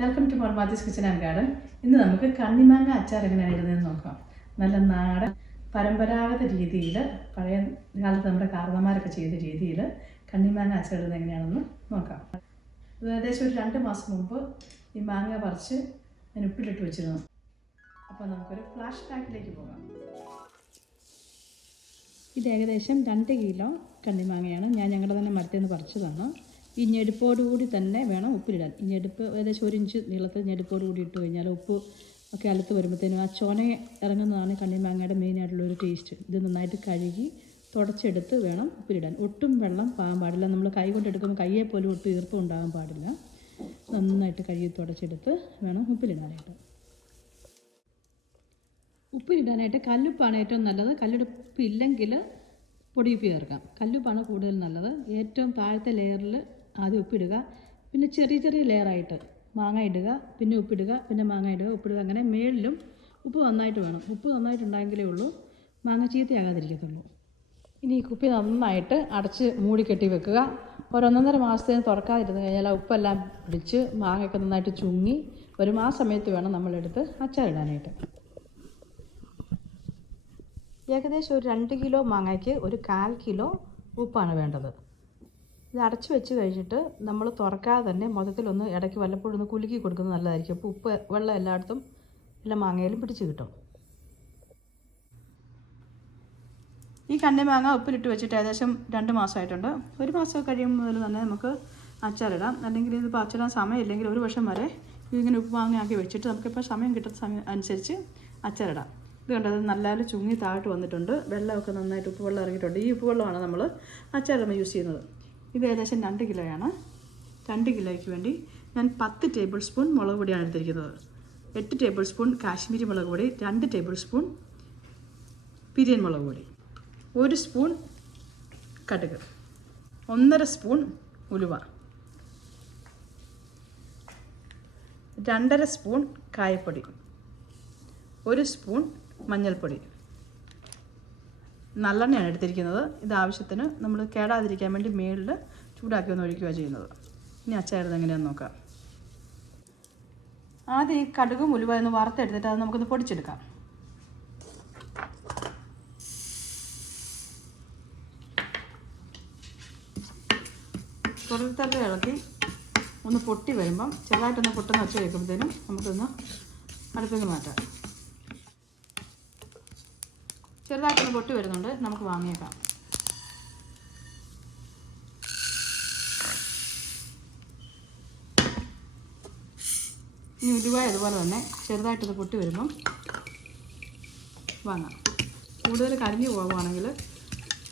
Welcome to mall Mathews kitchen and garden. ഇന്ന് നമുക്ക് കണ്ണിമാങ്ങ അച്ചാർ എങ്ങനെയാണ് ഇടുന്നതെന്ന് നോക്കാം. നല്ല നാടൻ പരമ്പരാഗത രീതിയിൽ പഴയ കാലത്ത് നമ്മുടെ കാരണവന്മാരൊക്കെ ചെയ്ത രീതിയിൽ കണ്ണിമാങ്ങ അച്ചാർ ഇടുന്നത് എങ്ങനെയാണെന്ന് നോക്കാം. ഏകദേശം ഒരു 2 മാസം മുമ്പ് ഈ മാങ്ങ പറിച്ച് ഞാൻ ഉപ്പിലിട്ട് വെച്ചിരുന്നു. അപ്പോൾ നമുക്കൊരു ഫ്ലാഷ് ബാക്കിലേക്ക് പോകാം. ഇത് ഏകദേശം 2 കിലോ കണ്ണിമാങ്ങയാണ്. ഞാൻ ഞങ്ങളുടെ തന്നെ മരത്തിൽ നിന്ന് പറിച്ചതാണ്. ഈ ഞെടുപ്പോടുകൂടി തന്നെ വേണം ഉപ്പിലിടാൻ. ഈ ഞെടുപ്പ് ഏകദേശം 1 ഇഞ്ച് നീളത്തിൽ ഞെടുപ്പോടുകൂടി ഇട്ട് കഴിഞ്ഞാൽ ഉപ്പ് ഒക്കെ അലുത്ത് വരുമ്പോഴത്തേനും ആ ചൊന ഇറങ്ങുന്നതാണ് കണ്ണിമാങ്ങയുടെ മെയിനായിട്ടുള്ളൊരു ടേസ്റ്റ്. ഇത് നന്നായിട്ട് കഴുകി തുടച്ചെടുത്ത് വേണം ഉപ്പിലിടാൻ. ഒട്ടും വെള്ളം പാകാൻ പാടില്ല. നമ്മൾ കൈ കൊണ്ട് എടുക്കുമ്പോൾ കയ്യെ പോലും ഒട്ടും ഈർപ്പം ഉണ്ടാകാൻ പാടില്ല. നന്നായിട്ട് കഴുകി തുടച്ചെടുത്ത് വേണം ഉപ്പിലിടാനായിട്ട്. ഉപ്പിലിടാനായിട്ട് കല്ലുപ്പാണ് ഏറ്റവും നല്ലത്. കല്ലുപ്പ് ഇല്ലെങ്കിൽ പൊടിയുപ്പ് ചേർക്കാം. കല്ലുപ്പാണ് കൂടുതൽ നല്ലത്. ഏറ്റവും താഴത്തെ ലെയറിൽ ആദ്യം ഉപ്പിടുക, പിന്നെ ചെറിയ ചെറിയ ലെയറായിട്ട് മാങ്ങ ഇടുക, പിന്നെ ഉപ്പിടുക, പിന്നെ മാങ്ങ ഇടുക, ഉപ്പിടുക. അങ്ങനെ മേളിലും ഉപ്പ് നന്നായിട്ട് വേണം. ഉപ്പ് നന്നായിട്ടുണ്ടെങ്കിലേ ഉള്ളൂ മാങ്ങ ചീത്തയാകാതിരിക്കത്തുള്ളൂ. ഇനി ഈ കുപ്പി നന്നായിട്ട് അടച്ച് മൂടിക്കെട്ടി വെക്കുക. 1-1.5 മാസത്തേന് തുറക്കാതിരുന്ന് കഴിഞ്ഞാൽ ആ ഉപ്പെല്ലാം പിടിച്ച് മാങ്ങയൊക്കെ നന്നായിട്ട് ചുങ്ങി വരും. ആ സമയത്ത് വേണം നമ്മളെടുത്ത് അച്ചാറിടാനായിട്ട്. ഏകദേശം ഒരു 2 കിലോ മാങ്ങയ്ക്ക് ഒരു 1/4 കിലോ ഉപ്പാണ് വേണ്ടത്. ഇത് അടച്ചു വെച്ച് കഴിഞ്ഞിട്ട് നമ്മൾ തുറക്കാതെ തന്നെ മൊത്തത്തിലൊന്ന് ഇടയ്ക്ക് വല്ലപ്പോഴും ഒന്ന് കുലുക്കി കൊടുക്കുന്നത് നല്ലതായിരിക്കും. അപ്പോൾ ഉപ്പ് വെള്ളം എല്ലായിടത്തും എല്ലാ മാങ്ങയിലും പിടിച്ച് കിട്ടും. ഈ കണ്ണിമാങ്ങ ഉപ്പിലിട്ട് വെച്ചിട്ട് ഏകദേശം 2 മാസമായിട്ടുണ്ട്. 1 മാസം കഴിയുമ്പോൾ മുതൽ തന്നെ നമുക്ക് അച്ചാറിടാം. അല്ലെങ്കിൽ ഇതിപ്പോൾ അച്ചാറിടാൻ സമയമില്ലെങ്കിൽ 1 വർഷം വരെ ഇങ്ങനെ ഉപ്പ് മാങ്ങയാക്കി വെച്ചിട്ട് നമുക്കിപ്പോൾ സമയം കിട്ടുന്ന സമയം അനുസരിച്ച് അച്ചാറിടാം. ഇത് കണ്ടത് നല്ലപോലെ ചുങ്ങി താഴോട്ട് വന്നിട്ടുണ്ട്. വെള്ളമൊക്കെ നന്നായിട്ട് ഉപ്പ് വെള്ളം ഇറങ്ങിയിട്ടുണ്ട്. ഈ ഉപ്പ് വെള്ളമാണ് നമ്മൾ അച്ചാറിടുമ്പോൾ യൂസ് ചെയ്യുന്നത്. ഇത് ഏകദേശം 2 കിലോയാണ്. 2 കിലോയ്ക്ക് വേണ്ടി ഞാൻ 10 ടേബിൾ സ്പൂൺ മുളക് പൊടിയാണ് എടുത്തിരിക്കുന്നത്. 8 ടേബിൾ സ്പൂൺ കാശ്മീരി മുളക് പൊടി, 2 ടേബിൾ സ്പൂൺ പിരിയൻ മുളക് പൊടി, 1 സ്പൂൺ കടുക്, 1.5 സ്പൂൺ ഉലുവ, 2.5 സ്പൂൺ കായപ്പൊടി, 1 സ്പൂൺ മഞ്ഞൾപ്പൊടി. നല്ലെണ്ണയാണ് എടുത്തിരിക്കുന്നത്. ഇത് ആവശ്യത്തിന് നമ്മൾ കേടാതിരിക്കാൻ വേണ്ടി മേളിൽ ചൂടാക്കി ഒന്ന് ഒഴിക്കുകയാണ് ചെയ്യുന്നത്. ഇനി അച്ചാറിടുന്നത് എങ്ങനെയാണെന്ന് നോക്കാം. ആദ്യം ഈ കടുകും ഉലുവ ഒന്ന് വറുത്തെടുത്തിട്ട് അത് നമുക്കൊന്ന് പൊടിച്ചെടുക്കാം. തുടർത്തല്ല ഇളക്കി ഒന്ന് പൊട്ടി വരുമ്പം ചെറുതായിട്ടൊന്ന് പൊട്ടുന്ന വെച്ച് വയ്ക്കുമ്പോഴത്തേനും നമുക്കൊന്ന് അടുപ്പിൽ മാറ്റാം. ചെറുതായിട്ടൊന്ന് പൊട്ടി വരുന്നുണ്ട്. നമുക്ക് വാങ്ങിയേക്കാം. ഇനി ഉലുവ അതുപോലെ തന്നെ ചെറുതായിട്ടൊന്ന് പൊട്ടി വരുമ്പം വാങ്ങാം. കൂടുതൽ കരിഞ്ഞു പോകുകയാണെങ്കിൽ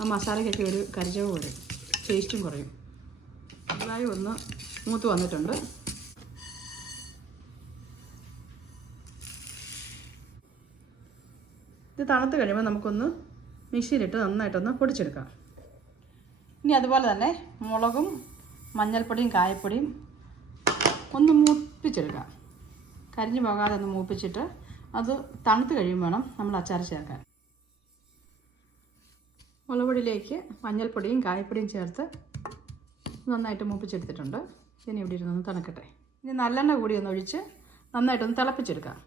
ആ മസാലയ്ക്കൊക്കെ ഒരു കരിച്ചവ് വരും, ടേസ്റ്റും കുറയും. ഉലുവായി ഒന്ന് മൂത്ത് വന്നിട്ടുണ്ട്. ഇത് തണുത്ത് കഴിയുമ്പോൾ നമുക്കൊന്ന് മിക്സിയിലിട്ട് നന്നായിട്ടൊന്ന് പൊടിച്ചെടുക്കാം. ഇനി അതുപോലെ തന്നെ മുളകും മഞ്ഞൾപ്പൊടിയും കായപ്പൊടിയും ഒന്ന് മൂപ്പിച്ചെടുക്കാം. കരിഞ്ഞു പോകാതെ ഒന്ന് മൂപ്പിച്ചിട്ട് അത് തണുത്ത് കഴിയുമ്പോൾ വേണം നമ്മൾ അച്ചാർ ചേർക്കാൻ. മുളക് പൊടിയിലേക്ക് മഞ്ഞൾപ്പൊടിയും കായപ്പൊടിയും ചേർത്ത് നന്നായിട്ട് മൂപ്പിച്ചെടുത്തിട്ടുണ്ട്. ഇനി ഇവിടെ ഇരുന്നൊന്ന് തണുക്കട്ടെ. ഇനി നല്ലെണ്ണ കൂടി ഒന്ന് ഒഴിച്ച് നന്നായിട്ടൊന്ന് തിളപ്പിച്ചെടുക്കാം.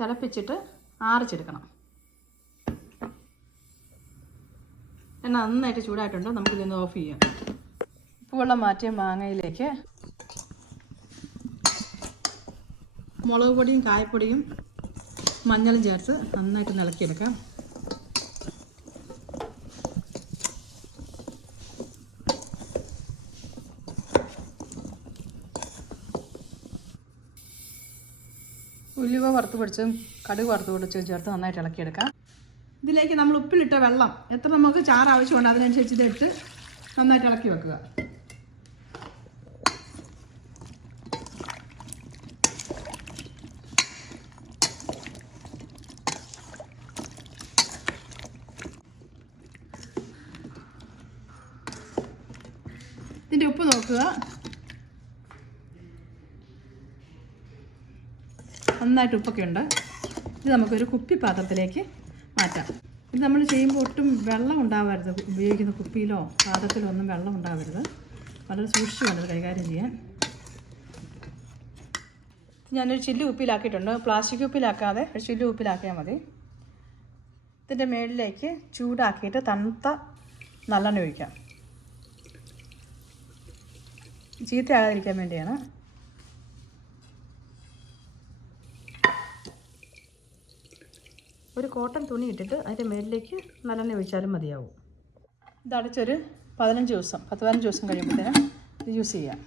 തിളപ്പിച്ചിട്ട് ആറിച്ചെടുക്കണം. എണ്ണ നന്നായിട്ട് ചൂടായിട്ടുണ്ട്. നമുക്കിതൊന്ന് ഓഫ് ചെയ്യാം. ഉപ്പുവെള്ളം മാറ്റിയ മാങ്ങയിലേക്ക് മുളക് പൊടിയും കായപ്പൊടിയും മഞ്ഞളും ചേർത്ത് നന്നായിട്ട് ഇളക്കിയെടുക്കാം. ഉലുവ വറുത്ത് പൊടിച്ചതും കടുക് വറുത്ത് പൊടിച്ചതും ചേർത്ത് നന്നായിട്ട് ഇളക്കിയെടുക്കാം. ഇതിലേക്ക് നമ്മൾ ഉപ്പിലിട്ട വെള്ളം എത്ര നമുക്ക് ചാറ് ആവശ്യമുണ്ട് അതിനനുസരിച്ച് ഇതിട്ട് നന്നായിട്ട് ഇളക്കി വെക്കുക. ഇതിൻ്റെ ഉപ്പ് നോക്കുക. നന്നായിട്ട് ഉപ്പൊക്കെ ഉണ്ട്. ഇത് നമുക്കൊരു കുപ്പി പാത്രത്തിലേക്ക് മാറ്റാം. ഇത് നമ്മൾ ചെയ്യുമ്പോൾ ഒട്ടും വെള്ളം ഉണ്ടാവരുത്. ഉപയോഗിക്കുന്ന കുപ്പിയിലോ പാത്രത്തിലോ ഒന്നും വെള്ളം ഉണ്ടാവരുത്. വളരെ സൂക്ഷിച്ച് വേണം കൈകാര്യം ചെയ്യാൻ. ഞാനൊരു ചില്ല് കുപ്പിയിലാക്കിയിട്ടുണ്ട്. പ്ലാസ്റ്റിക് കുപ്പിയിലാക്കാതെ ഒരു ചില്ല് കുപ്പിയിലാക്കിയാൽ മതി. ഇതിൻ്റെ മുകളിലേക്ക് ചൂടാക്കിയിട്ട് തണുത്ത നല്ലെണ്ണ ഒഴിക്കാം. ചീത്തയാകാതിരിക്കാൻ വേണ്ടിയാണ്. ഒരു കോട്ടൺ തുണി ഇട്ടിട്ട് അതിൻ്റെ മുകളിലേക്ക് നല്ലെണ്ണ ഒഴിച്ചാലും മതിയാവും. ഇതടച്ചൊരു 10-15 ദിവസം കഴിയുമ്പോഴത്തേനും ഇത് യൂസ് ചെയ്യാം.